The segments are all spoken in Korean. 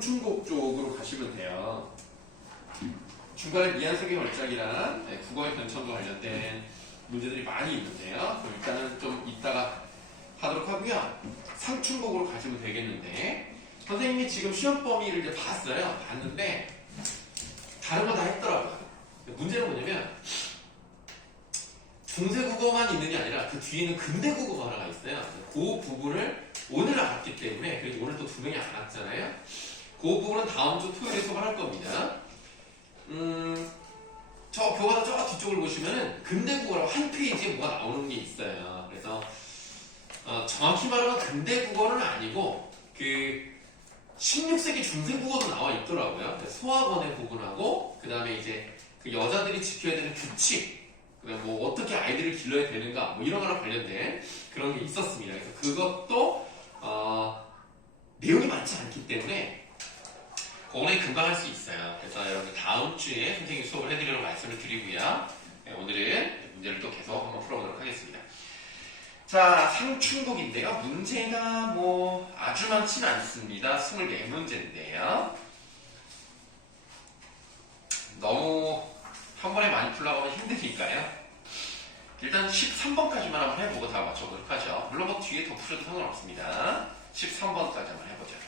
상충곡 쪽으로 가시면 돼요. 중간에 미완성의 걸작이랑 국어의 변천과 관련된 문제들이 많이 있는데요. 그럼 일단은 좀 이따가 하도록 하고요. 상충곡으로 가시면 되겠는데, 선생님이 지금 시험 범위를 이제 봤는데 다른 거 다 했더라고요. 문제는 뭐냐면 중세국어만 있는 게 아니라 그 뒤에는 근대국어가 하나가 있어요. 그 부분을 오늘 나갔기 때문에, 그래도 오늘 또 2명이 안 왔잖아요. 그 부분은 다음 주 토요일에 수업을 할 겁니다. 저 교과서 저 뒤쪽을 보시면은 근대국어라고 한 페이지에 뭐가 나오는 게 있어요. 그래서 정확히 말하면 근대국어는 아니고 그 16세기 중세국어도 나와 있더라고요. 소학원의 부분하고 그 다음에 이제 그 여자들이 지켜야 되는 규칙, 그다음 뭐 어떻게 아이들을 길러야 되는가 뭐 이런 거랑 관련된 그런 게 있었습니다. 그래서 그것도 내용이 많지 않기 때문에 그거는 금방 할 수 있어요. 그래서 여러분들 다음 주에 선생님이 수업을 해드리려고 말씀을 드리고요. 네, 오늘은 문제를 또 계속 한번 풀어보도록 하겠습니다. 자, 상충곡인데요. 문제가 뭐 아주 많지는 않습니다. 24문제인데요. 너무 한 번에 많이 풀려고 하면 힘드니까요. 일단 13번까지만 한번 해보고 다 맞춰보도록 하죠. 물론 뭐 뒤에 더 풀어도 상관없습니다. 13번까지 한번 해보죠.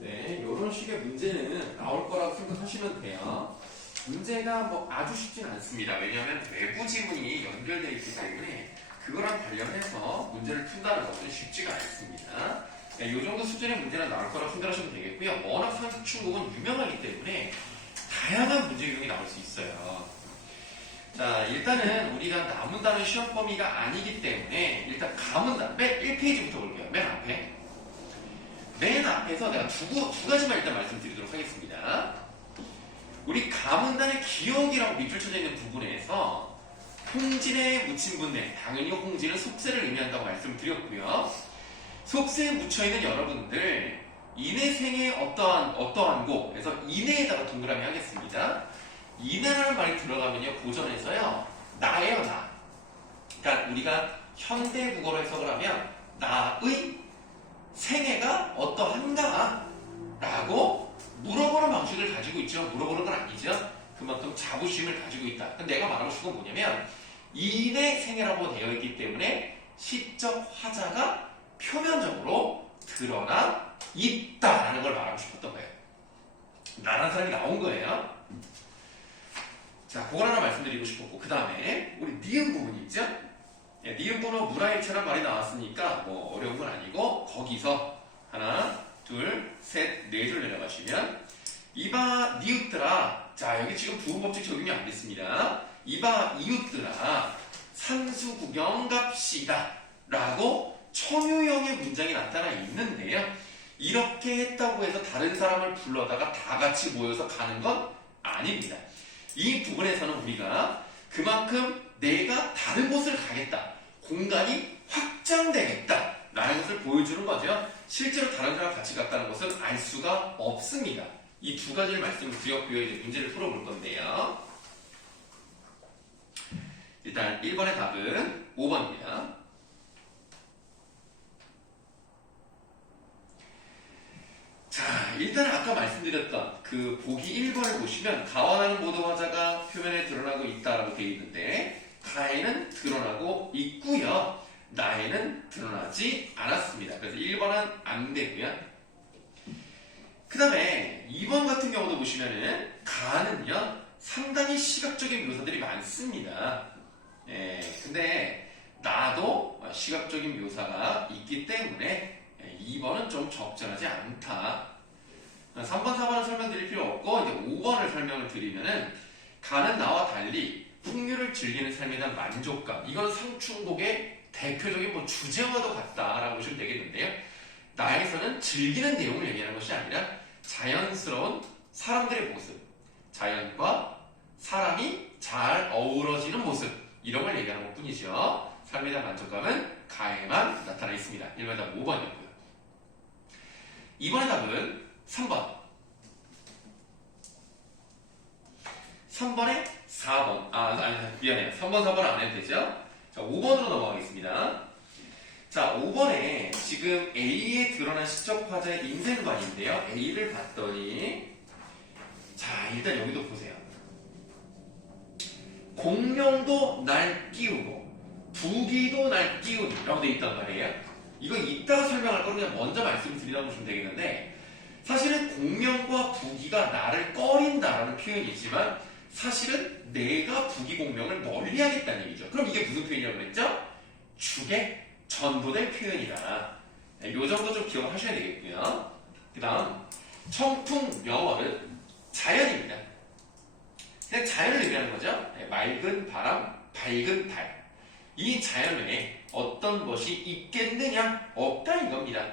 네, 이런 식의 문제는 나올 거라고 생각하시면 돼요. 문제가 뭐 아주 쉽진 않습니다. 왜냐하면 외부 지문이 연결되어 있기 때문에 그거랑 관련해서 문제를 푼다는 것은 쉽지가 않습니다. 네, 이 정도 수준의 문제는 나올 거라고 생각하시면 되겠고요. 워낙 상충곡은 유명하기 때문에 다양한 문제 유형이 나올 수 있어요. 자, 일단은 우리가 남은다는 시험 범위가 아니기 때문에 일단 감은단 맨 1페이지부터 볼게요. 맨 앞에. 맨 앞에서 내가 두 가지만 일단 말씀드리도록 하겠습니다. 우리 가문단의 기억이라고 밑줄 쳐져 있는 부분에서 홍진에 묻힌 분네, 당연히 홍진은 속세를 의미한다고 말씀드렸고요. 속세에 묻혀있는 여러분들, 인해생의 어떠한 곳, 그래서 인해에다가 동그라미 하겠습니다. 인해라는 말이 들어가면요, 고전에서요, 나예요, 나. 그러니까 우리가 현대 국어로 해석을 하면 나의 생애가 어떠한가? 라고 물어보는 방식을 가지고 있지만 물어보는 건 아니죠. 그만큼 자부심을 가지고 있다. 내가 말하고 싶은 건 뭐냐면 인의 생애라고 되어 있기 때문에 시적 화자가 표면적으로 드러나 있다라는 걸 말하고 싶었던 거예요. 나라는 사람이 나온 거예요. 자, 그걸 하나 말씀드리고 싶었고, 그 다음에 우리 니은 부분이 있죠? 네, 니은 부분은 무라일체란 말이 나왔으니까 뭐 어려운 건 아니고 거기서 하나, 둘, 셋, 네 줄 내려가시면 이봐 니웃들아, 자 여기 지금 부호법칙 적용이 안 됐습니다. 이봐 이웃들아 산수 구경 갑시다 라고 청유형의 문장이 나타나 있는데요. 이렇게 했다고 해서 다른 사람을 불러다가 다 같이 모여서 가는 건 아닙니다. 이 부분에서는 우리가 그만큼 내가 다른 곳을 가겠다, 공간이 확장되겠다 라는 것을 보여주는 거죠. 실제로 다른 사람 같이 갔다는 것은 알 수가 없습니다. 이 두 가지를 말씀을 드렸고요. 이제 문제를 풀어볼 건데요. 일단 1번의 답은 5번입니다. 자, 일단 아까 말씀드렸던 그 보기 1번을 보시면 가와나는 모든 화자가 표면에 드러나고 있다라고 되어 있는데 가에는 드러나고 있고요. 나에는 드러나지 않았습니다. 그래서 1번은 안 되고요. 그 다음에 2번 같은 경우도 보시면은 가는요 상당히 시각적인 묘사들이 많습니다. 근데 나도 시각적인 묘사가 있기 때문에 2번은 좀 적절하지 않다. 3번, 4번은 설명드릴 필요 없고 이제 5번을 설명을 드리면은 가는 나와 달리 풍류를 즐기는 삶에 대한 만족감, 이건 상충곡의 대표적인 뭐 주제와도 같다라고 보시면 되겠는데요. 나에서는 즐기는 내용을 얘기하는 것이 아니라 자연스러운 사람들의 모습, 자연과 사람이 잘 어우러지는 모습, 이런 걸 얘기하는 것 뿐이죠. 삶에 대한 만족감은 가에만 나타나 있습니다. 1번 답 5번이었고요. 2번의 답은 3번. 3번에 4번. 미안해요. 3번, 4번 안 해도 되죠? 자, 5번으로 넘어가겠습니다. 자, 5번에 지금 A에 드러난 시적 화자의 인생관인데요. A를 봤더니, 자, 일단 여기도 보세요. 공명도 날 끼우고, 부기도 날 끼우니, 라고 되어 있단 말이에요. 이거 이따가 설명할 거는 그냥 먼저 말씀드리라고 보시면 되겠는데, 사실은 공명과 부기가 나를 꺼린다라는 표현이 있지만, 사실은 내가 부기공명을 멀리하겠다는 얘기죠. 그럼 이게 무슨 표현이라고 그랬죠? 죽에 전도될 표현이다. 이 정도 좀 기억하셔야 되겠고요. 그 다음 청풍명월은 자연입니다. 그냥 자연을 의미하는 거죠. 맑은 바람, 밝은 달. 이 자연에 어떤 것이 있겠느냐? 없다 이겁니다.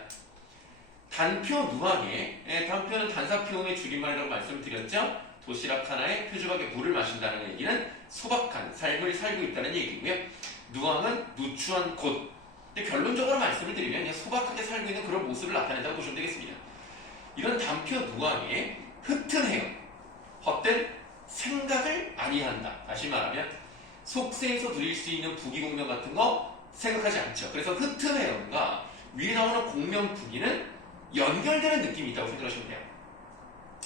단표 누항에, 단표는 단사표의 줄임말이라고 말씀을 드렸죠. 도시락 하나에 표주박에 물을 마신다는 얘기는 소박한 삶을 살고 있다는 얘기고요. 누황은 누추한 곳. 결론적으로 말씀을 드리면 그냥 소박하게 살고 있는 그런 모습을 나타낸다고 보시면 되겠습니다. 이런 단표 누황에 흩은 해요. 헛된 생각을 아니한다. 다시 말하면 속세에서 누릴 수 있는 부기공명 같은 거 생각하지 않죠. 그래서 흩은 해연과 위에 나오는 공명 부기는 연결되는 느낌이 있다고 생각하시면 돼요.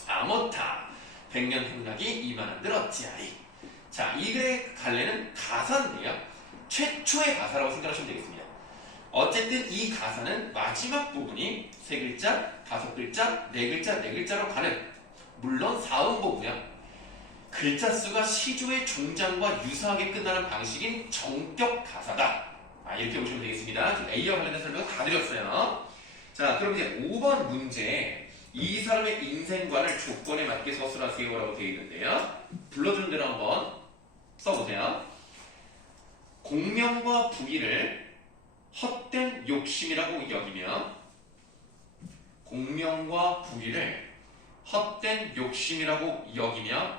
아모타 백년 행락이 이만한들 어찌하리. 자, 이 글의 갈래는 가사인데요. 최초의 가사라고 생각하시면 되겠습니다. 어쨌든 이 가사는 마지막 부분이 3글자, 5글자, 4글자, 4글자로 가는 물론 사음보고요. 글자 수가 시조의 종장과 유사하게 끝나는 방식인 정격 가사다. 이렇게 보시면 되겠습니다. 지금 A와 관련된 설명을 다 드렸어요. 자, 그럼 이제 5번 문제. 이 사람의 인생관을 조건에 맞게 서술하세요라고 되어 있는데요. 불러주는 대로 한번 써보세요. 공명과 부기를 헛된 욕심이라고 여기며, 공명과 부기를 헛된 욕심이라고 여기며,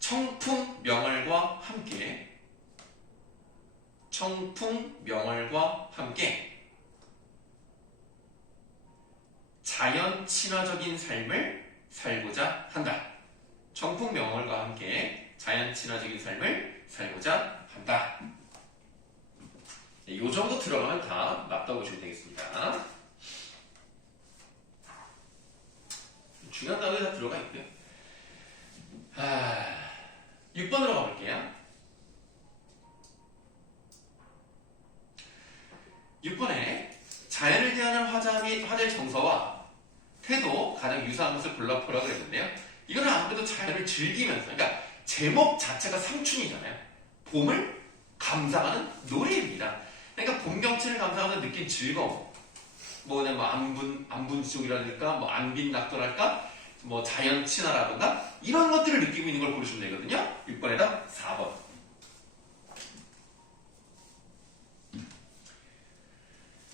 청풍명월과 함께, 청풍명월과 함께 자연 친화적인 삶을 살고자 한다. 청풍명월과 함께 자연 친화적인 삶을 살고자 한다. 이 정도 들어가면 다 맞다고 보시면 되겠습니다. 중요한 단어가 다 들어가 있고요. 6번으로 가볼게요. 6번에 자연을 대하는 화자의 정서와 태도 가장 유사한 것을 골라보라고 그랬는데요. 이거는 아무래도 자연을 즐기면서, 그러니까 제목 자체가 상춘이잖아요. 봄을 감상하는 노래입니다. 그러니까 봄 경치를 감상하는 느낀 즐거움, 안분 속이랄까, 안빈 낙도랄까, 자연 친화라든가 이런 것들을 느끼고 있는 걸 고르시면 되거든요. 6번에다 4번.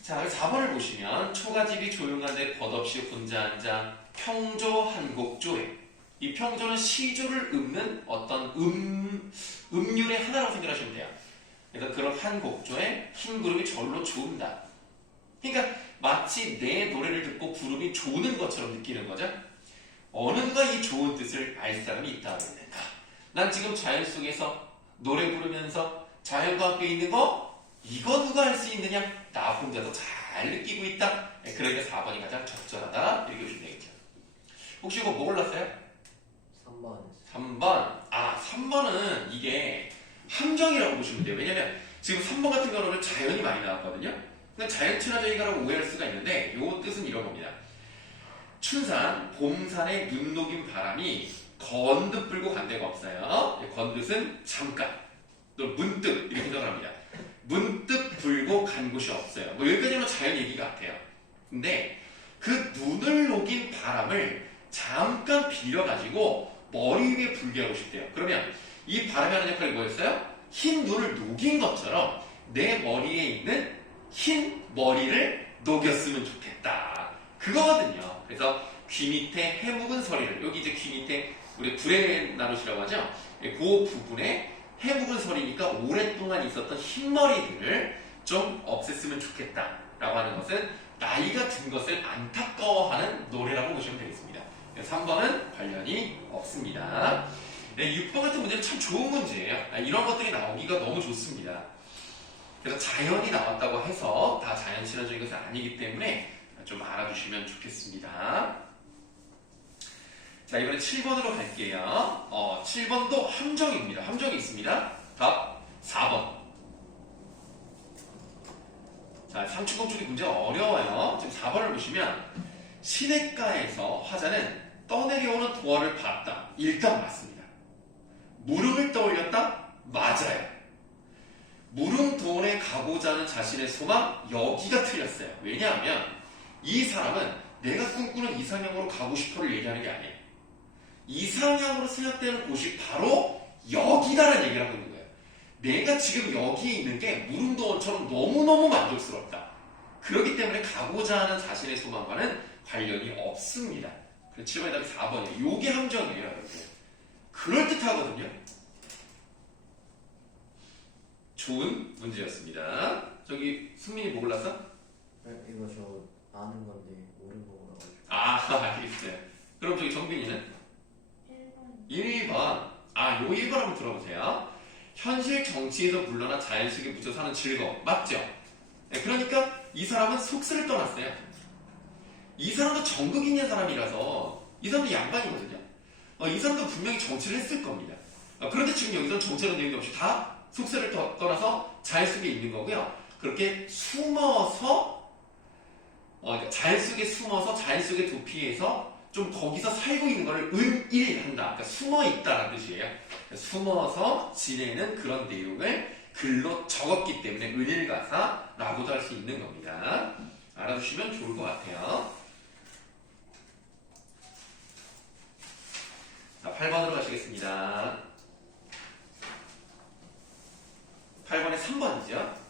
자, 4번을 보시면 초가집이 조용한데 벗없이 혼자 앉아 평조 한곡조에, 이 평조는 시조를 읊는 어떤 음률의 하나라고 생각하시면 돼요. 그래서 그런 한곡조에 흰 구름이 절로 조은다. 그러니까 마치 내 노래를 듣고 구름이 조는 것처럼 느끼는 거죠. 어느 누가 이 좋은 뜻을 알 사람이 있다고 했는가? 난 지금 자연 속에서 노래 부르면서 자연과 함께 있는 거, 이거 누가 알 수 있느냐? 나 혼자서 잘 느끼고 있다. 그러니까 4번이 가장 적절하다. 이렇게 보시면 되겠죠. 혹시 이거 뭐 골랐어요? 3번. 3번. 3번은 이게 함정이라고 보시면 돼요. 왜냐면 지금 3번 같은 경우는 자연이 많이 나왔거든요. 그러니까 자연 친화적인가라고 오해할 수가 있는데, 요 뜻은 이런 겁니다. 춘산, 봄산의 눈 녹인 바람이 건듯 불고 간 데가 없어요. 건듯은 잠깐, 또 문득 이렇게 생각을 합니다. 문득 불고 간 곳이 없어요. 여기까지는 자연 얘기 같아요. 근데 그 눈을 녹인 바람을 잠깐 빌려가지고 머리 위에 불게 하고 싶대요. 그러면 이 바람이 하는 역할이 뭐였어요? 흰 눈을 녹인 것처럼 내 머리에 있는 흰 머리를 녹였으면 좋겠다. 그거거든요. 그래서 귀 밑에 해묵은 서리를, 여기 이제 귀 밑에 우리 불의 나룻이라고 하죠. 그 부분에 해묵은 서리니까 오랫동안 있었던 흰머리들을 좀 없앴으면 좋겠다라고 하는 것은 나이가 든 것을 안타까워하는 노래라고 보시면 되겠습니다. 3번은 관련이 없습니다. 네, 6번 같은 문제는 참 좋은 문제예요. 이런 것들이 나오기가 너무 좋습니다. 그래서 자연이 나왔다고 해서 다 자연 친화적인 것은 아니기 때문에 좀 알아두시면 좋겠습니다. 자, 이번에 7번으로 갈게요. 7번도 함정입니다. 함정이 있습니다. 답 4번. 자, 상추공 쪽이 문제가 어려워요. 지금 4번을 보시면 시냇가에서 화자는 떠내려오는 도화를 봤다. 일단 맞습니다. 물음을 떠올렸다? 맞아요. 무릉도원에 가고자 하는 자신의 소망, 여기가 틀렸어요. 왜냐하면 이 사람은 내가 꿈꾸는 이상향으로 가고 싶어를 얘기하는 게 아니에요. 이상향으로 생각되는 곳이 바로 여기다라는 얘기를 하고 있는 거예요. 내가 지금 여기에 있는 게 무릉도원처럼 너무너무 만족스럽다. 그렇기 때문에 가고자 하는 자신의 소망과는 관련이 없습니다. 그래서 7번의 답이 4번이에요. 요게 함정이에요, 여러분. 그럴듯하거든요. 좋은 문제였습니다. 저기 승민이 뭐 골랐어? 이거 저 아는 건데 옳은 거라고. 알겠어요. 그럼 저기 정빈이는? 1번. 요 1번 한번 들어보세요. 현실 정치에서 물러나 자연스럽게 묻혀 사는 즐거움. 맞죠? 네, 그러니까 이 사람은 속세를 떠났어요. 이 사람도 정극 있는 사람이라서 이 사람도 양반이거든요. 이 사람도 분명히 정치를 했을 겁니다. 그런데 지금 여기서 정치라는 내용이 없이 다 속세를 떠나서 자연 속에 있는 거고요. 그렇게 숨어서 자연 속에 숨어서 자연 속에 도피해서 좀 거기서 살고 있는 거를 은일한다. 그러니까 숨어 있다라는 뜻이에요. 숨어서 지내는 그런 내용을 글로 적었기 때문에 은일가사라고도 할 수 있는 겁니다. 알아두시면 좋을 것 같아요. 자, 8번으로 가시겠습니다. 8번에 3번이죠.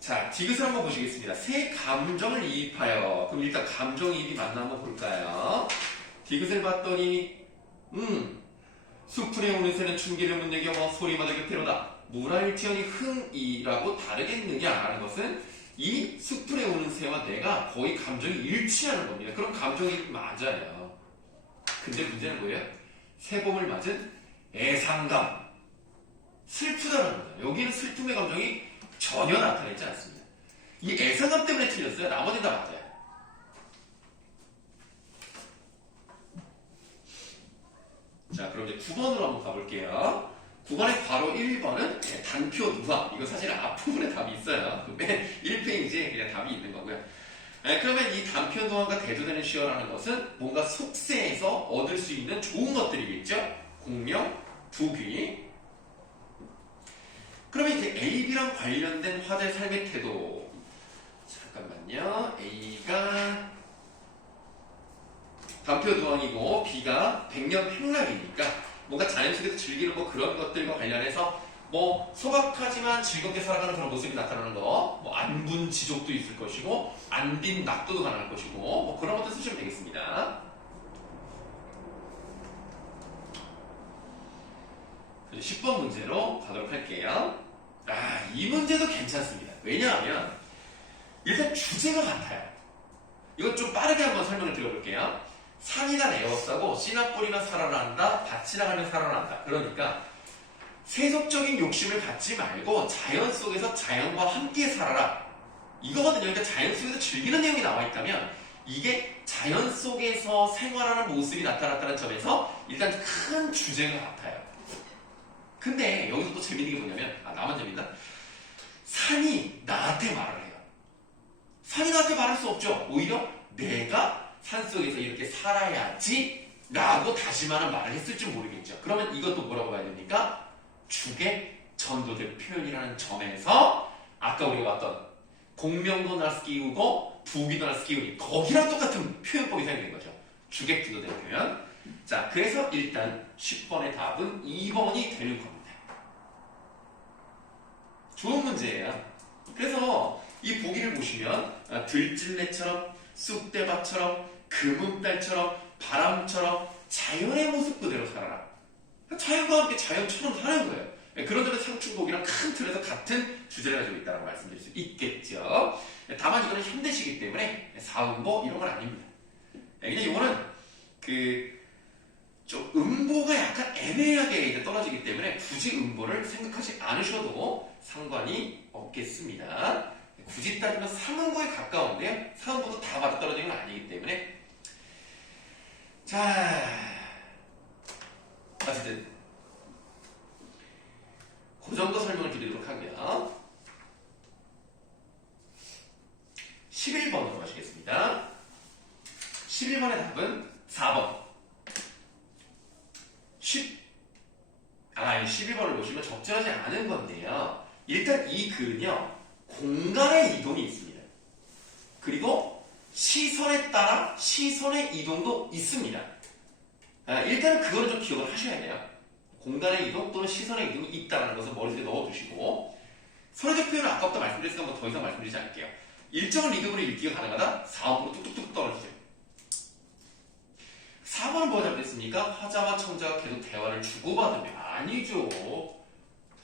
자, 디귿을 한번 보시겠습니다. 새 감정을 이입하여. 그럼 일단 감정이입이 맞나 한번 볼까요? 디귿을 봤더니 수풀에 오는 새는 춘기를 못 내겨 소리마다 곁에로다. 무랄티언이 흥이라고 다르겠느냐 하는 것은 이 수풀에 오는 새와 내가 거의 감정이 일치하는 겁니다. 그럼 감정이입이 맞아요. 근데 문제는 뭐예요? 새봄을 맞은 애상감, 슬프다는 거죠. 여기는 슬픔의 감정이 전혀 나타나지 않습니다. 이 애상감 때문에 틀렸어요. 나머지는 다 맞아요. 자, 그럼 이제 9번으로 한번 가볼게요. 9번에 바로 1번은 단표 누합. 이거 사실 앞부분에 답이 있어요. 맨 1페이지에 그냥 답이 있는 거고요. 그러면 이 단표 누합과 대조되는 시어라는 것은 뭔가 속세에서 얻을 수 있는 좋은 것들이겠죠? 공명, 부귀. 그러면 이제 A, B랑 관련된 화자의 삶의 태도. 잠깐만요. A가 단표 두항이고 B가 백년팽락이니까 뭔가 자연 속에서 즐기는 뭐 그런 것들과 관련해서 뭐 소박하지만 즐겁게 살아가는 그런 모습이 나타나는 거, 뭐 안분지족도 있을 것이고 안빈 낙도도 가능할 것이고 뭐 그런 것들 쓰시면 되겠습니다. 10번 문제로 가도록 할게요. 이 문제도 괜찮습니다. 왜냐하면 일단 주제가 같아요. 이것 좀 빠르게 한번 설명을 드려볼게요. 산이나 에워싸고 씨나 뿌리나 살아난다, 밭이나 가면 살아난다. 그러니까 세속적인 욕심을 갖지 말고 자연 속에서 자연과 함께 살아라. 이거거든요. 그러니까 자연 속에서 즐기는 내용이 나와 있다면 이게 자연 속에서 생활하는 모습이 나타났다는 점에서 일단 큰 주제가 같아요. 근데 여기서 또 재밌는 게 뭐냐면 나만 재밌나? 산이 나한테 말을 해요. 산이 나한테 말할 수 없죠. 오히려 내가 산속에서 이렇게 살아야지 라고 다시마는 말을 했을지 모르겠죠. 그러면 이것도 뭐라고 봐야 됩니까? 주객 전도될 표현이라는 점에서 아까 우리가 봤던 공명도 날 끼우고 부귀도 날 끼우니 거기랑 똑같은 표현법이 생긴 거죠. 주객 주도될 표현. 자, 그래서 일단 10번의 답은 2번이 되는 겁니다. 좋은 문제예요. 그래서 이 보기를 보시면 들찔레처럼 쑥대밭처럼 금음달처럼 바람처럼 자연의 모습 그대로 살아라. 자연과 함께 자연처럼 사는 거예요. 그런 점에서 상충곡이랑 큰 틀에서 같은 주제를 가지고 있다고 말씀드릴 수 있겠죠. 다만 이거는 현대시기 때문에 사음보 이런 건 아닙니다. 그냥 이거는 좀 음보가 약간 애매하게 이제 떨어지기 때문에 굳이 음보를 생각하지 않으셔도 상관이 없겠습니다. 굳이 따지면 상음보에 가까운데요. 상음보도 다 맞아 떨어지는 건 아니기 때문에 자 어쨌든 그 정도 설명을 드리도록 하고요. 11번으로 가시겠습니다. 11번의 답은 4번. 11번을 보시면 적절하지 않은 건데요. 일단 이 글은요, 공간의 이동이 있습니다. 그리고 시선에 따라 시선의 이동도 있습니다. 일단은 그거는 좀 기억을 하셔야 돼요. 공간의 이동 또는 시선의 이동이 있다는 것을 머릿속에 넣어두시고, 선어적 표현은 아까부터 말씀드렸으니까 한번 더 이상 말씀드리지 않을게요. 일정한 리듬으로 읽기가 가능하다? 4번으로 뚝뚝뚝 떨어지죠. 4번은 뭐가 잘못됐습니까? 화자와 청자가 계속 대화를 주고받으며 아니죠.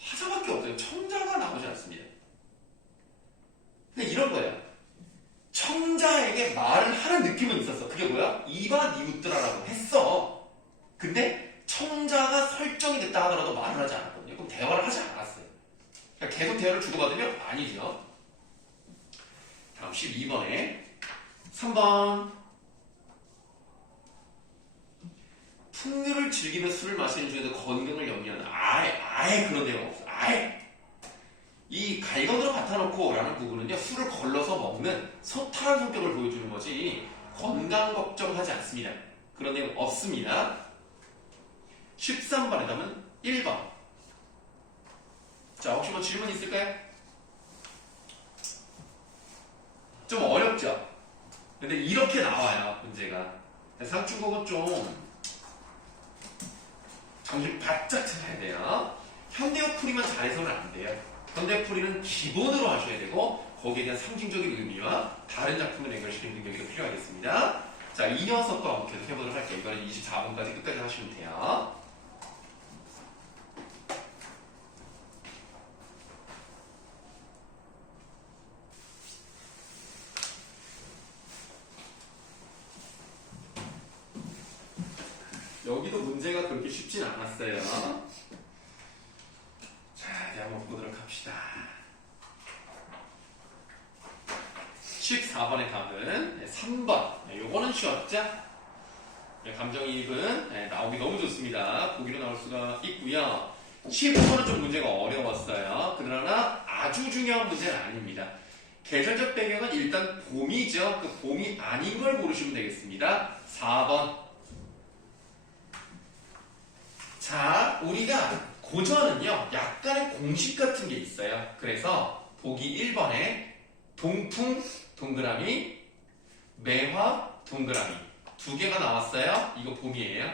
화자밖에 없어요. 청자가 나오지 않습니다. 근데 이런 거예요. 청자에게 말을 하는 느낌은 있었어. 그게 뭐야? 이봐 니웃드라라고 했어. 근데 청자가 설정이 됐다 하더라도 말을 하지 않았거든요. 그럼 대화를 하지 않았어요. 그러니까 계속 대화를 주고받으며 아니죠. 다음 12번에 3번 풍류를 즐기며 술을 마시는 중에도 건강을 염려하는 아예 그런 내용 없어. 아예 이 갈건으로 갖다놓고 라는 부분은요 술을 걸러서 먹는 소탈한 성격을 보여주는 거지 건강 걱정하지 않습니다. 그런 내용 없습니다. 13번에 답은 1번. 자 혹시 뭐 질문 있을까요? 좀 어렵죠? 근데 이렇게 나와요 문제가. 상충곡은 좀 정신 바짝 차려야 돼요. 현대어풀이만 잘해서는 안 돼요. 현대어풀이는 기본으로 하셔야 되고 거기에 대한 상징적인 의미와 다른 작품을 연결시키는 능력이 필요하겠습니다. 자, 이 녀석도 한번 계속 해보도록 할게요. 이거는 24번까지 끝까지 하시면 돼요. 여기도 문제가 그렇게 쉽진 않았어요. 자, 이제 한번 보도록 합시다. 14번의 답은 3번. 요거는 쉬웠죠? 감정이입은 나오기 너무 좋습니다. 보기로 나올 수가 있고요. 15번은 좀 문제가 어려웠어요. 그러나 아주 중요한 문제는 아닙니다. 계절적 배경은 일단 봄이죠. 그 봄이 아닌 걸 고르시면 되겠습니다. 4번. 자, 우리가 고전은요, 약간의 공식 같은 게 있어요. 그래서 보기 1번에 동풍, 동그라미, 매화, 동그라미 두 개가 나왔어요. 이거 봄이에요.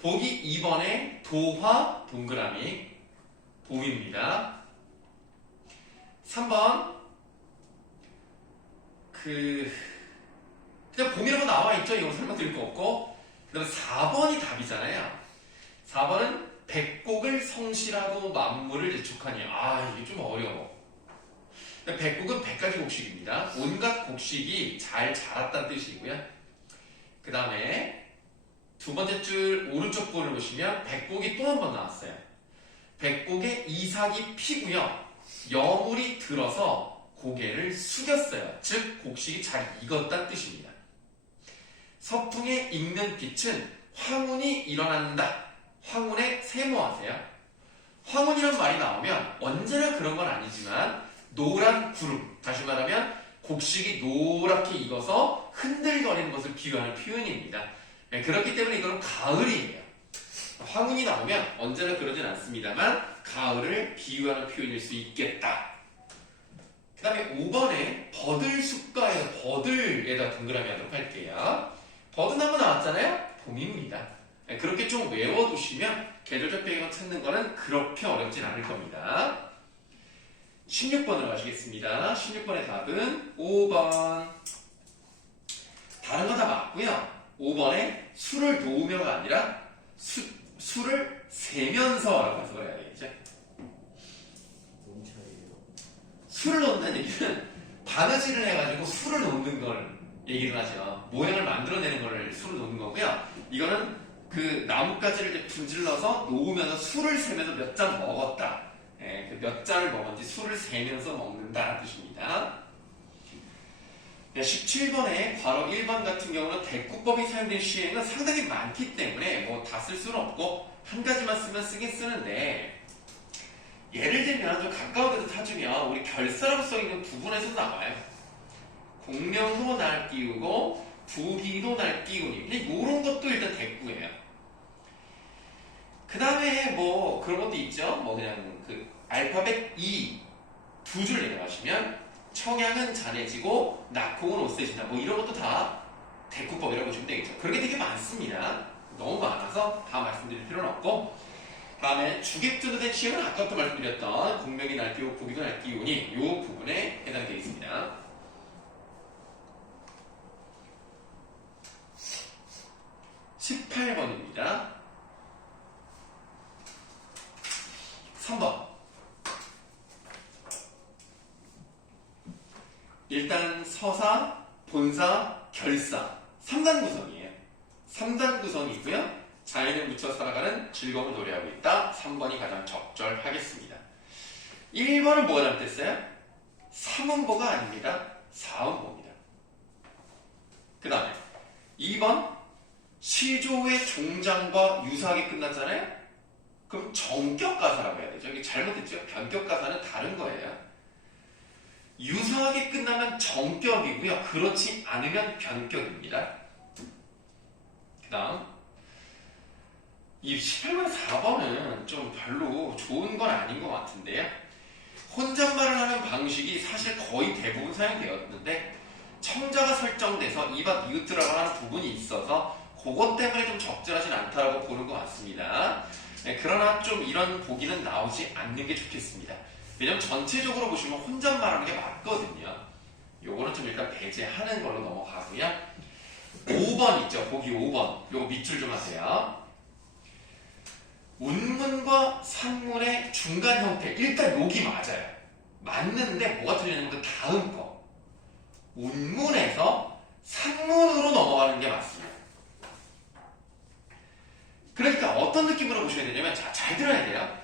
보기 2번에 도화, 동그라미 봄입니다. 3번 그냥 봄이라고 나와 있죠. 이거 설명드릴 거 없고. 그 다음에 4번이 답이잖아요. 4번은 백곡을 성실하고 만물을 재촉하니. 이게 좀 어려워. 백곡은 100가지 곡식입니다. 온갖 곡식이 잘 자랐다는 뜻이고요. 그 다음에 두 번째 줄 오른쪽 부분을 보시면 백곡이 또 한 번 나왔어요. 백곡에 이삭이 피고요. 여물이 들어서 고개를 숙였어요. 즉 곡식이 잘 익었다는 뜻입니다. 서풍에 익는 빛은 황혼이 일어난다. 황혼에 세모하세요. 황혼이란 말이 나오면 언제나 그런 건 아니지만 노란 구름, 다시 말하면 곡식이 노랗게 익어서 흔들거리는 것을 비유하는 표현입니다. 그렇기 때문에 이거는 가을이에요. 황혼이 나오면 언제나 그러진 않습니다만 가을을 비유하는 표현일 수 있겠다. 그 다음에 5번에 버들숲가에서 버들에다 동그라미 하도록 할게요. 버드나무 나왔잖아요? 봄입니다. 그렇게 좀 외워두시면 계절적 배경을 찾는 거는 그렇게 어렵진 않을 겁니다. 16번으로 가시겠습니다. 16번의 답은 5번. 다른 건 다 맞고요. 5번에 술을 놓으며가 아니라 술을 세면서라고 해석을 해야 되겠죠. 뭔 차이예요? 술을 놓는다는 얘기는 바느질을 해가지고 술을 놓는 걸 얘기를 하죠. 모양을 만들어내는 거를 술을 놓는 거고요. 이거는 그 나뭇가지를 이제 분질러서 놓으면서 술을 세면서 몇 잔 먹었다. 예, 그 몇 잔을 먹었는지 술을 세면서 먹는다는 뜻입니다. 17번에 괄호 1번 같은 경우는 대꾸법이 사용된 시행은 상당히 많기 때문에 뭐 다 쓸 수는 없고 한 가지만 쓰면 쓰긴 쓰는데, 예를 들면 좀 가까운 데서 찾으면 우리 결사라고 써있는 부분에서 나와요. 공명도 날 띄우고 부기도 날 띄우니, 그냥 이런 것도 일단 대꾸예요. 그 다음에 뭐 그런 것도 있죠. 뭐 그냥 그 알파벳 E 두 줄 내려가시면 청양은 잔해지고 낙홍은 옷세진다. 뭐 이런 것도 다 대꾸법이라고 보시면 되겠죠. 그런 게 되게 많습니다. 너무 많아서 다 말씀드릴 필요는 없고, 다음에 주객조도 된 시험은 아까부터 말씀드렸던 공명이 날띄우고 부기도 날띄우니 이 부분에 해당되어 있습니다. 18번입니다. 3번. 일단 서사, 본사, 결사 3단 구성이에요. 3단 구성이고요. 자연을 묻혀 살아가는 즐거움을 노래하고 있다. 3번이 가장 적절하겠습니다. 1번은 뭐가 잘못됐어요? 삼음보가 아닙니다. 사음보입니다. 그 다음에 2번 시조의 종장과 유사하게 끝났잖아요. 그럼 정격가사라고 해야 되죠. 이게 잘못됐죠. 변격가사는 다른 거예요. 유사하게 끝나면 정격이고요. 그렇지 않으면 변격입니다. 그 다음 이 18번 4번은 좀 별로 좋은 건 아닌 것 같은데요. 혼잣말을 하는 방식이 사실 거의 대부분 사용되었는데 청자가 설정돼서 이박 이웃들라고 하는 부분이 있어서 그것 때문에 좀 적절하진 않다고 보는 것 같습니다. 네, 그러나 좀 이런 보기는 나오지 않는 게 좋겠습니다. 왜냐면 전체적으로 보시면 혼잣말하는 게 맞거든요. 요거는 좀 일단 배제하는 걸로 넘어가고요. 5번 있죠. 보기 5번. 요거 밑줄 좀 하세요. 운문과 산문의 중간 형태. 일단 여기 맞아요. 맞는데 뭐가 틀리냐면 그 다음 거. 운문에서 산문으로 넘어가는 게 맞습니다. 그러니까 어떤 느낌으로 보셔야 되냐면, 자, 잘 들어야 돼요.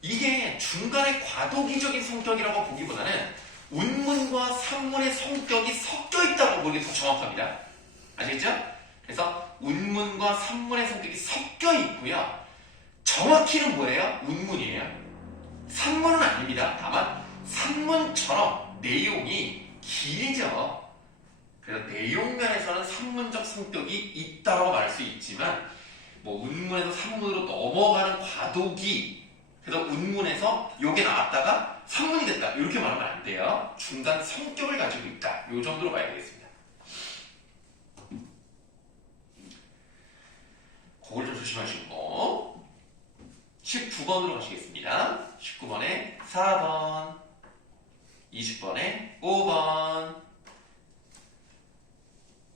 이게 중간에 과도기적인 성격이라고 보기보다는 운문과 산문의 성격이 섞여 있다고 보는 게 더 정확합니다. 아시겠죠? 그래서 운문과 산문의 성격이 섞여 있고요. 정확히는 뭐예요? 운문이에요. 산문은 아닙니다. 다만 산문처럼 내용이 길죠. 그래서 내용면에서는 산문적 성격이 있다고 말할 수 있지만, 뭐 운문에서 산문으로 넘어가는 과도기, 그래서 운문에서 요게 나왔다가 산문이 됐다, 이렇게 말하면 안 돼요. 중간 성격을 가지고 있다, 요 정도로 봐야 되겠습니다. 그걸 좀 조심하시고 19번으로 가시겠습니다. 19번에 4번, 20번에 5번,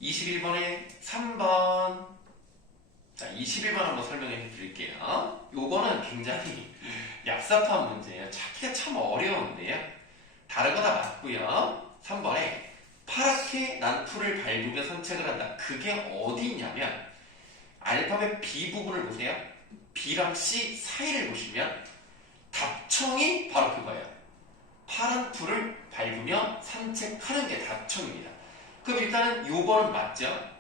21번에 3번. 자, 21번 한번 설명해 드릴게요. 요거는 굉장히 얍삽한 문제예요. 찾기가 참 어려운데요. 다른 거 다 맞고요. 3번에 파랗게 난 풀을 밟으며 산책을 한다. 그게 어디 있냐면 알파벳 B 부분을 보세요. B랑 C 사이를 보시면 답청이 바로 그거예요. 파란 풀을 밟으며 산책하는 게 답청입니다. 그럼 일단은 요거는 맞죠?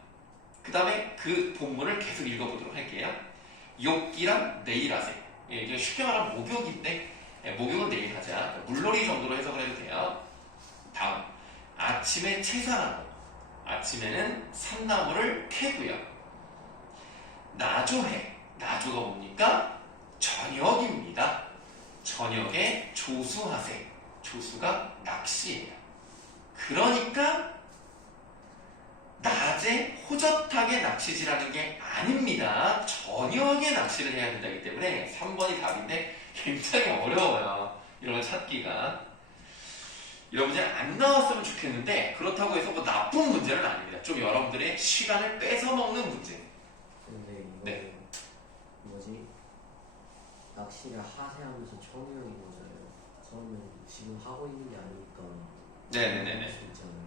그 다음에 그 본문을 계속 읽어보도록 할게요. 욕기랑 내일하세. 예, 이게 쉽게 말하면 목욕인데, 예, 목욕은 내일 하자. 그러니까 물놀이 정도로 해석을 해도 돼요. 다음, 아침에 채산나무. 아침에는 산나무를 캐고요. 나조해. 나조가 뭡니까? 저녁입니다. 저녁에 조수하세. 조수가 낚시예요. 그러니까 낮에 호젓하게 낚시질하는 게 아닙니다. 저녁에 낚시를 해야 된다기 때문에 3번이 답인데 굉장히 어려워요. 이런 걸 찾기가. 이런 문제는 안 나왔으면 좋겠는데 그렇다고 해서 뭐 나쁜 문제는 아닙니다. 좀 여러분들의 시간을 뺏어먹는 문제. 근데 이거 네. 뭐지? 낚시를 하세하면서 청유형인 거잖아요. 그러면 지금 하고 있는 게 아니니까 네네네네. 할수 있잖아요.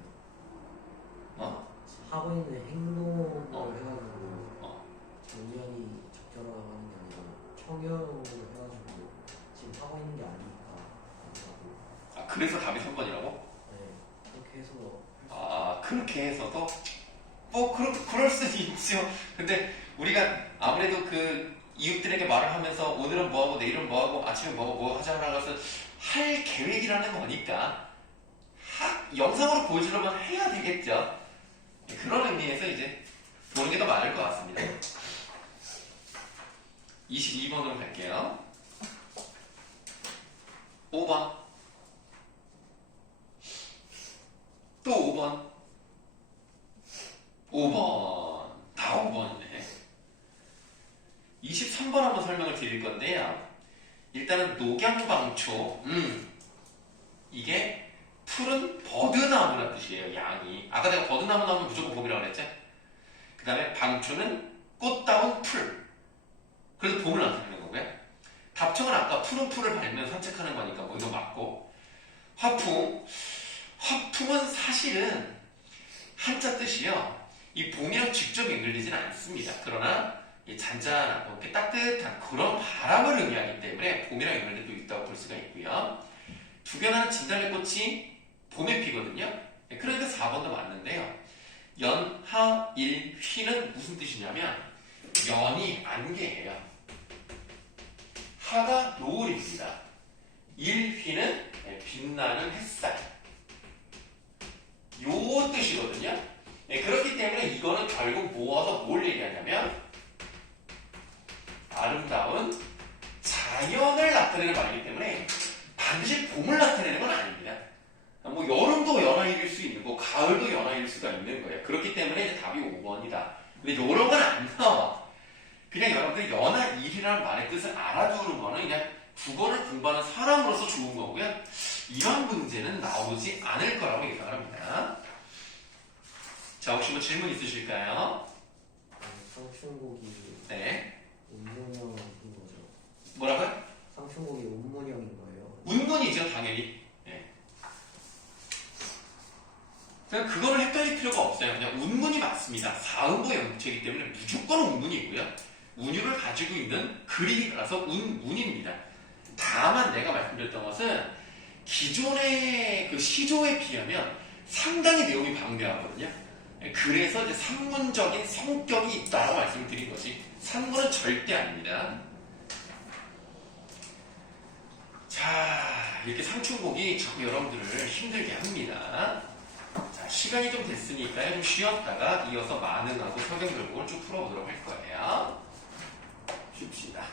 하고 있는 행동을 해가지고 전형이 적절하다고 하는 게 아니라 청유형으로 해가지고 지금 하고 있는 게 아니니까 아니라고. 아, 그래서 답이 3번이라고? 네, 그렇게 해서 아, 그렇게 해서도 뭐 그럴 수는 있죠. 근데 우리가 아무래도 그 이웃들에게 말을 하면서 오늘은 뭐하고 내일은 뭐하고 아침에 뭐 하자고 해서 할 계획이라는 거니까 영상으로 보여주려면 해야 되겠죠. 그런 의미에서 이제 보는 게 더 맞을 것 같습니다. 22번으로 갈게요. 5번. 또 5번. 5번. 다 5번이네. 23번 한번 설명을 드릴 건데요. 일단은 녹양방초. 이게 풀은 버드나무란 뜻이에요. 양이. 아까 내가 버드나무 나오면 무조건 봄이라고 그랬지? 그 다음에 방초는 꽃다운 풀. 그래서 봄을 나타내는 거고요. 답청은 아까 푸른 풀을 밟으면 산책하는 거니까 뭐 이거 맞고. 화풍. 화풍은 사실은 한자 뜻이요. 이 봄이랑 직접 연결되지는 않습니다. 그러나 잔잔하고 이렇게 따뜻한 그런 바람을 의미하기 때문에 봄이랑 연결될 수 있다고 볼 수가 있고요. 두변하는 진달래꽃이 봄에 피거든요. 그러니까 4번도 맞는데요. 연, 하, 일, 휘는 무슨 뜻이냐면 연이 안개예요. 하가 노을입니다. 일, 휘는 빛나는 햇살. 요 뜻이거든요. 그렇기 때문에 이거는 결국 모아서 뭘 얘기하냐면 아름다운 자연을 나타내는 말이기 때문에 반드시 봄을 나타내는 건 아닙니다. 뭐 여름도 연하일일 수 있는 거, 가을도 연하일 수가 있는 거예요. 그렇기 때문에 이제 답이 5번이다. 근데 이런 건 안 나와. 그냥 여러분들이 연하일이라는 말의 뜻을 알아두는 거는 그냥 국어를 공부하는 사람으로서 좋은 거고요. 이런 문제는 나오지 않을 거라고 예상을 합니다. 자, 혹시 뭐 질문 있으실까요? 상충곡이 네. 운문형인 거죠. 뭐라고요? 상충곡이 운문형인 거예요. 운문이죠, 당연히. 네. 그냥 그거는 헷갈릴 필요가 없어요. 그냥 운문이 맞습니다. 사음보 연체이기 때문에 무조건 운문이고요. 운율을 가지고 있는 글이라서 운문입니다. 다만 내가 말씀드렸던 것은 기존의 그 시조에 비하면 상당히 내용이 방대하거든요. 그래서 이제 산문적인 성격이 있다고 말씀을 드린 것이 산문은 절대 아닙니다. 자, 이렇게 상충곡이 자꾸 여러분들을 힘들게 합니다. 자, 시간이 좀 됐으니까요. 좀 쉬었다가 이어서 만능하고 서경절곡을 쭉 풀어보도록 할 거예요. 쉽시다.